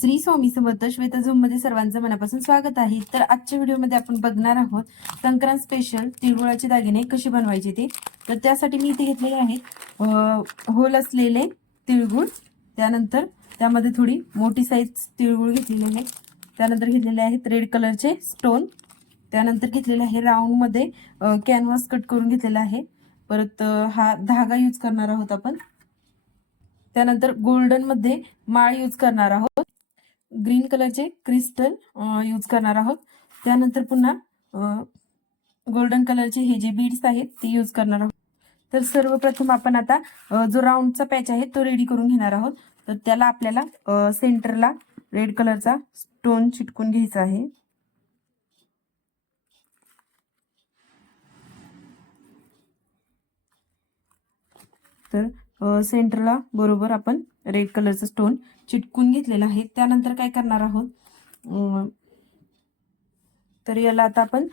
श्री स्वामी समर्थ श्वेता झोममध्ये सर्वांचं मनापासून स्वागत आहे. तर आजच्या व्हिडिओमध्ये आपण बघणार आहोत संक्रांत स्पेशल तिळगुळाचे दागिने कसे बनवायचे ते. तर त्यासाठी मी इथे घेतलेले आहेत होल असलेले तिळगुळ त्यानंतर त्यामध्ये थोडी मोठी साईज तिळगुळ घेतलेले आहे. त्यानंतर घेतलेले आहेत रेड कलरचे स्टोन त्यानंतर घेतलेले आहे राऊंडमध्ये कॅनव्हास कट करून घेतलेला आहे. परत हा धागा यूज करणार आहोत आपण. त्यानंतर गोल्डनमध्ये माळ यूज करणार आहोत. ग्रीन कलरचे क्रिस्टल यूज करणार आहोत. त्यानंतर पुन्हा गोल्डन कलरचे हे जे बीड्स आहेत ते यूज करणार आहोत. तर सर्वप्रथम आपण आता जो राऊंडचा पॅच आहे तो रेडी करून घेणार आहोत. तर त्याला आपल्याला सेंटरला रेड कलरचा स्टोन चिटकून घ्यायचा आहे. तर सेंटरला बरोबर आपण रेड कलरचा स्टोन चिटकून घेतलेला आहे. त्यानंतर काय करणार आहोत? तर याला आता आपण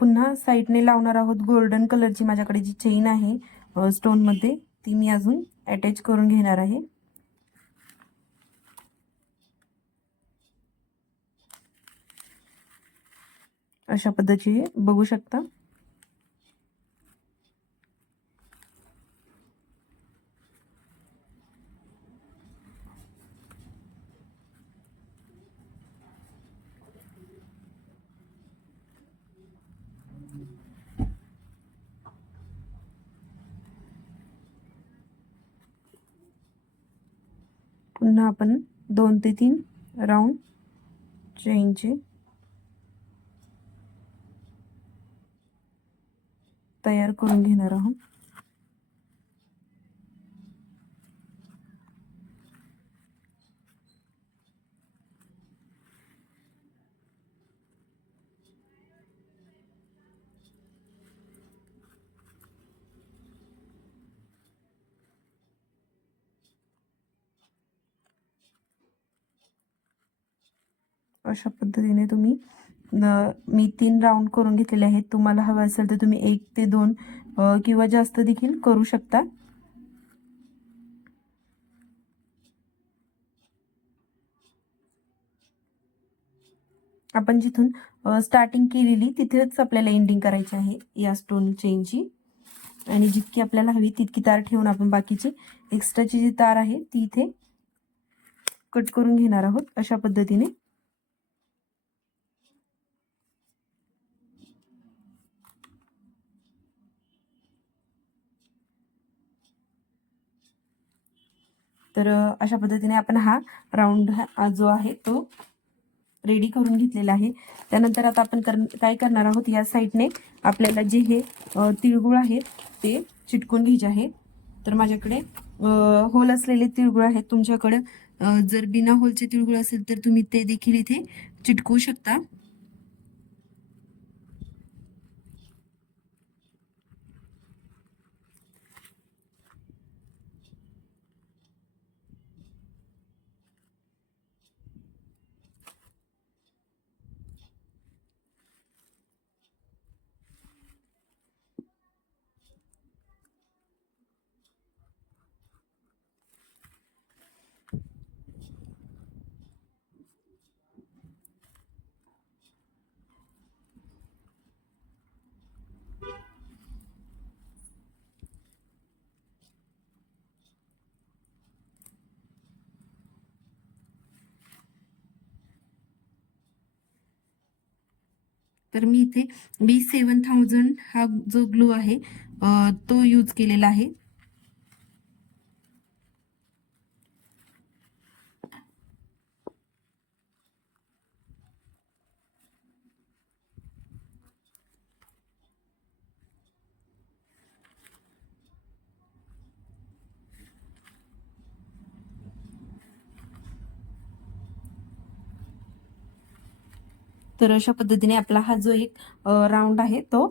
पुन्हा साईडने लावणार आहोत. गोल्डन कलरची माझ्याकडे जी चेन आहे स्टोनमध्ये ती मी अजून अटॅच करून घेणार आहे. अशा पद्धतीने बघू शकता. पुन्हा आपण दोन ते तीन राऊंड चेनचे तयार करून घेणार आहोत. अशा पद्धतीने तुम्ही मी तीन राऊंड करून घेतलेले आहेत. तुम्हाला हवं असेल तर तुम्ही एक ते दोन किंवा जास्त देखील करू शकता. आपण जिथून स्टार्टिंग केलेली तिथेच आपल्याला एंडिंग करायची आहे या स्टोन चेनची आणि जितकी आपल्याला हवी तितकी तार ठेवून आपण बाकीची एक्स्ट्राची जी तार आहे ती इथे कट करून घेणार आहोत अशा पद्धतीने. तर अशा पद्धतीने आपण हा राऊंड जो आहे तो रेडी करून घेतलेला आहे. त्यानंतर आता आपण कर काय करणार आहोत? या साईडने आपल्याला जे हे तिळगुळ आहेत ते चिटकून घ्यायचे आहे. तर माझ्याकडे होल असलेले तिळगुळ आहेत. तुमच्याकडं जर बिना होलचे तिळगुळ असेल तर तुम्ही ते देखील इथे चिटकवू शकता. तर मी इथे बी सेवन थाउजंड हा जो ग्लू आहे तो यूज केलेला आहे. तर अशा पद्धतीने आपला हा जो एक राऊंड आहे तो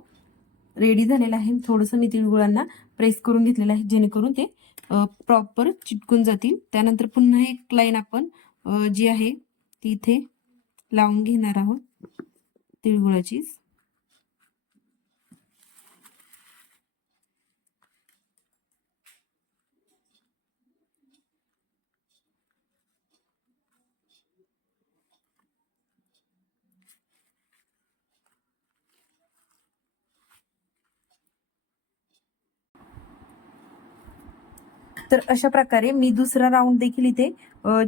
रेडी झालेला आहे. थोडंसं मी तिळगुळांना प्रेस करून घेतलेलं आहे जेणेकरून ते प्रॉपर चिटकून जातील. त्यानंतर पुन्हा एक लाईन आपण जी आहे ती इथे लावून घेणार आहोत तिळगुळाचीच. तर अशा प्रकारे मी दुसरा राऊंड देखील इथे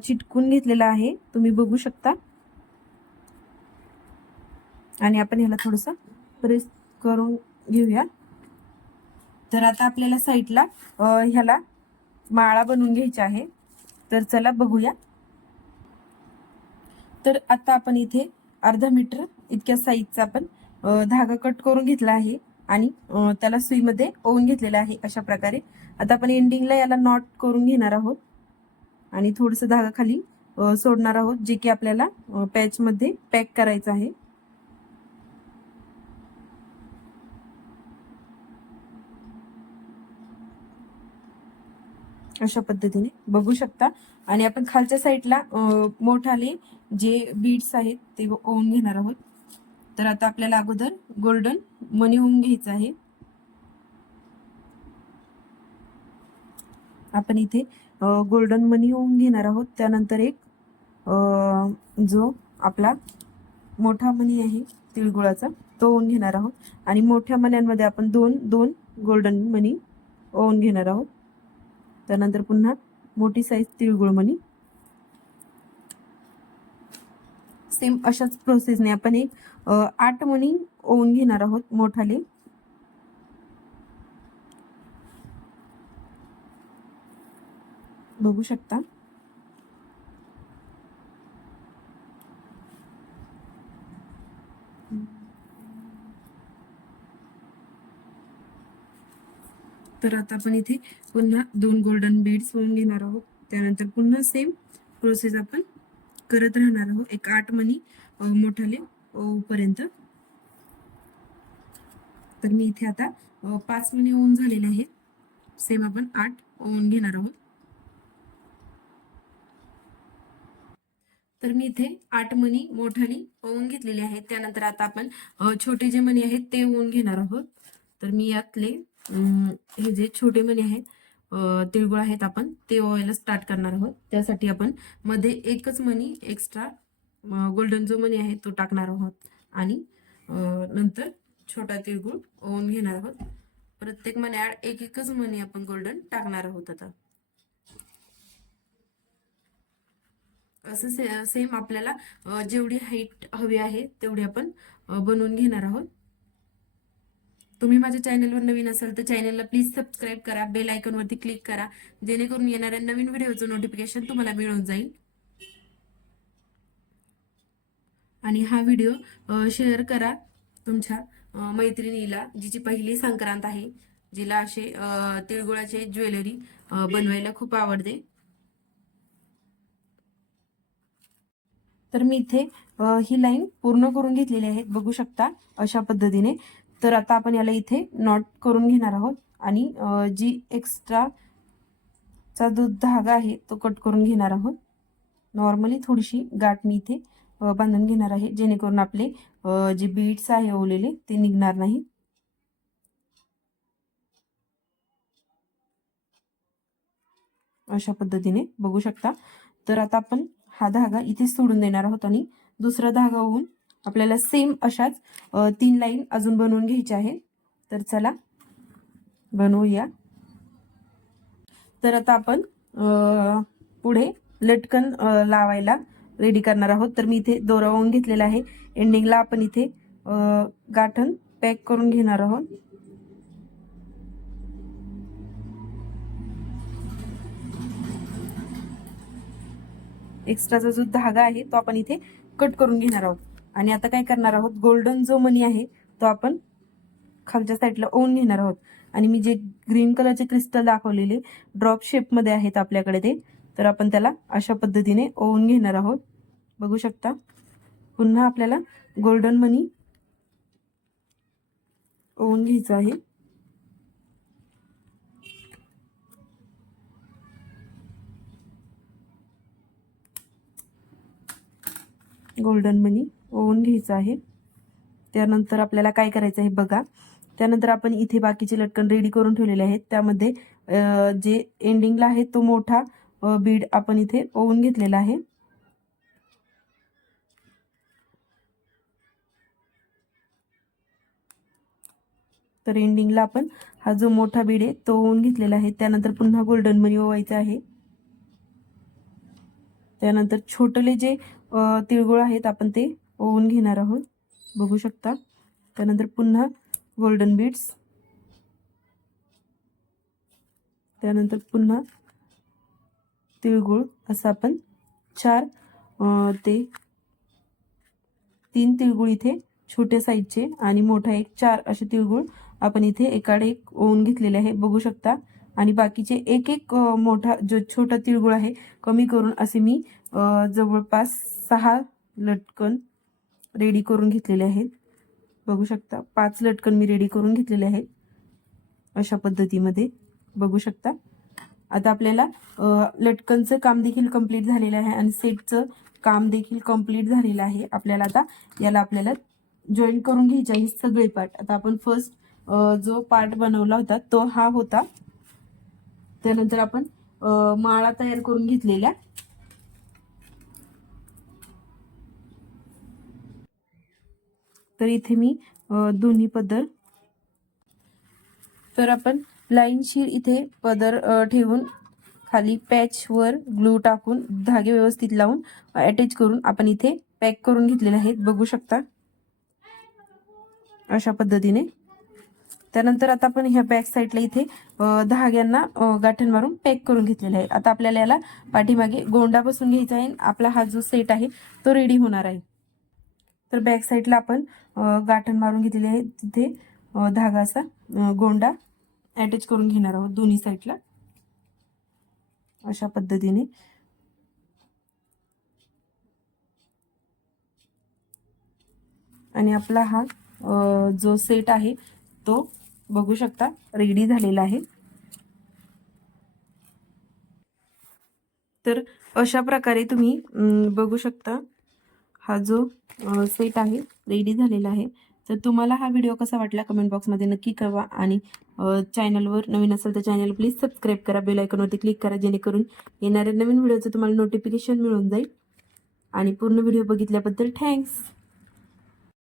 चिटकून घेतलेला आहे. तुम्ही बघू शकता. आणि आपण ह्याला थोडंसं प्रेस करून घेऊया. तर आता आपल्याला साईडला ह्याला माळा बनवून घ्यायची आहे. तर चला बघूया. तर आता आपण इथे अर्धा मीटर इतक्या साईजचा आपण धागा कट करून घेतला आहे. आणि त्याला सुईमध्ये ओवून घेतलेला आहे. अशा प्रकारे आता आपण एंडिंगला याला नॉट करून घेणार आहोत. आणि थोडंसं धागा खाली सोडणार आहोत जे की आपल्याला पॅचमध्ये पॅक करायचं आहे. अशा पद्धतीने बघू शकता. आणि आपण खालच्या साईडला मोठाले जे बीड्स आहेत ते ओवून घेणार आहोत. तर आता आपल्याला अगोदर गोल्डन मनी होऊन घ्यायचं आहे. आपण इथे गोल्डन मनी होऊन घेणार आहोत. त्यानंतर एक जो आपला मोठा मनी आहे तिळगुळाचा तो ओन घेणार आहोत. आणि मोठ्या मन्यांमध्ये आपण दोन दोन गोल्डन मनी ओन घेणार आहोत. त्यानंतर पुन्हा मोठी साईज तिळगुळ मनी. सेम अशाच प्रोसेसने आपण एक आठ मनी ओवून घेणार आहोत मोठाले. बघू शकता. तर आता आपण इथे पुन्हा दोन गोल्डन बीड्स होऊन घेणार आहोत. त्यानंतर पुन्हा सेम प्रोसेस आपण करत राहणार आहोत. एक आठ मणी मोठाले पर्यंत तर मी इथे आता पाच मणी ओन झालेले आहेत. सेम आपण आठ ओन घेणार आहोत. तर मी इथे आठ मणी मोठाली ओवून घेतलेली आहेत. त्यानंतर आता आपण छोटे जे मणी आहेत ते ओवून घेणार आहोत. तर मी यातले हे जे छोटे मणी आहेत तिळगुळ आहेत आपण ते ओवायला स्टार्ट करणार आहोत. त्यासाठी आपण मध्ये एकच मणी एक्स्ट्रा गोल्डन जो मणी आहे तो टाकणार आहोत. आणि नंतर छोटा तिळगुळ ओवून घेणार आहोत. प्रत्येक मण्याआड एक एकच मणी आपण गोल्डन टाकणार आहोत आता. असं से सेम आपल्याला जेवढी हाईट हवी आहे तेवढी आपण बनवून घेणार आहोत. तुम्ही माझ्या चॅनलवर नवीन असाल तर चॅनलला प्लीज सबस्क्राईब करा बेल आयकॉनवरती क्लिक करा. जेणेकरून येणाऱ्या नवीन व्हिडिओचं नोटिफिकेशन तुम्हाला मिळून जाईल. आणि हा व्हिडिओ शेअर करा तुमच्या मैत्रिणीला जिची पहिली संक्रांत आहे जिला असे तिळगुळाचे ज्वेलरी बनवायला खूप आवडते. तर मी इथे ही लाईन पूर्ण करून घेतलेली आहे. बघू शकता अशा पद्धतीने. तर आता आपण याला इथे नॉट करून घेणार आहोत आणि जी एक्स्ट्रा चा जो धागा आहे तो कट करून घेणार आहोत. नॉर्मली थोडीशी गाठ मी इथे बांधून घेणार आहे. जेणेकरून आपले जे बीड्स आहे ओलेले ते निघणार नाही. अशा पद्धतीने बघू शकता. तर आता आपण हा धागा इथे सोडून देणार आहोत आणि दुसरा धागा होऊन आपल्याला सेम अशाच तीन लाईन अजून बनवून घ्यायची आहे तर चला बनवूया. तर आता आपण पुढे लटकन लावायला रेडी करणार आहोत. तर मी इथे दोरा घेतलेला आहे. एंडिंगला आपण इथे गाठण पॅक करून घेणार आहोत. एक्स्ट्राचा जो धागा आहे तो आपण इथे कट करून घेणार आहोत. आणि आता काय करणार आहोत? गोल्डन जो मनी आहे तो आपण खालच्या साईडला ओन घेणार आहोत. आणि मी जे ग्रीन कलरचे क्रिस्टल दाखवलेले ड्रॉप शेपमध्ये आहेत आपल्याकडे ते तर आपण त्याला अशा पद्धतीने ओवून घेणार आहोत. बघू शकता पुन्हा आपल्याला गोल्डन मनी ओवून घ्यायचं आहे. गोल्डन मनी ओवून घ्यायचं आहे. त्यानंतर आपल्याला काय करायचं आहे बघा. त्यानंतर आपण इथे बाकीचे लटकन रेडी करून ठेवलेले आहेत. त्यामध्ये जे एंडिंगला आहे तो मोठा बीड आपण इथे ओवून घेतलेला आहे. तर एंडिंगला आपण हा जो मोठा बीड आहे तो ओवून घेतलेला आहे. त्यानंतर पुन्हा गोल्डन मनी ओवायचा आहे. त्यानंतर छोटले जे तिळगुळ आहेत आपण ते ओवून घेणार आहोत. बघू शकता. त्यानंतर पुन्हा गोल्डन बीट्स त्यानंतर पुन्हा तिळगुळ. असं आपण चार ते तीन तिळगुळ इथे छोट्या साईजचे आणि मोठा एक चार असे तिळगुळ आपण इथे एकाडे एक ओवून घेतलेले आहे. बघू शकता. आणि बाकीचे एक एक मोठा जो छोटा तिळगुळ आहे कमी करून असे मी जवळपास सहा लटकन रेडी करून घेतलेले आहेत. बघू शकता पाच लटकन मी रेडी करून घेतलेले आहेत. अशा पद्धतीमध्ये बघू शकता. आता आपल्याला लटकनचं काम देखील कंप्लीट झालेलं आहे आणि सेटचं काम देखील कंप्लीट झालेलं आहे. आपल्याला आता याला आपल्याला जॉईन करून घ्यायचे आहे सगळे पार्ट आता आपण फर्स्ट जो पार्ट बनवला होता तो हा होता त्यानंतर आपण माळा तयार करून घेतलेल्या. तर इथे मी दोन्ही पदर. तर आपण लाईनशीर इथे पदर ठेवून खाली पॅचवर ग्लू टाकून धागे व्यवस्थित लावून अटॅच करून आपण इथे पॅक करून घेतलेले आहेत. बघू शकता. अशा पद्धतीने. त्यानंतर आता आपण ह्या बॅक साईडला इथे धाग्यांना गाठण मारून पॅक करून घेतलेला आहे. आता आपल्याला याला पाठीमागे गोंडा बसून घ्यायचा आहे. आपला हा जो सेट आहे तो रेडी होणार आहे. तर बॅक साईडला आपण गाठण मारून घेतलेले आहे. तिथे धागा असा गोंडा अटॅच करून घेणार आहोत दोन्ही साईडला अशा पद्धतीने. आणि आपला हा जो सेट आहे तो बघू शकता रेडी झालेला आहे. तर अशा प्रकारे तुम्ही बघू शकता हा जो सेट आहे रेडी झालेला आहे. तर तुम्हाला हा व्हिडिओ कसा वाटला कमेंट बॉक्समध्ये नक्की कळवा आणि चॅनलवर नवीन असेल तर चॅनल प्लीज सबस्क्राईब करा बेल आयकॉनवरती क्लिक करा जेणेकरून येणाऱ्या नवीन व्हिडिओचं तुम्हाला नोटिफिकेशन मिळून जाईल. आणि पूर्ण व्हिडिओ बघितल्याबद्दल थँक्स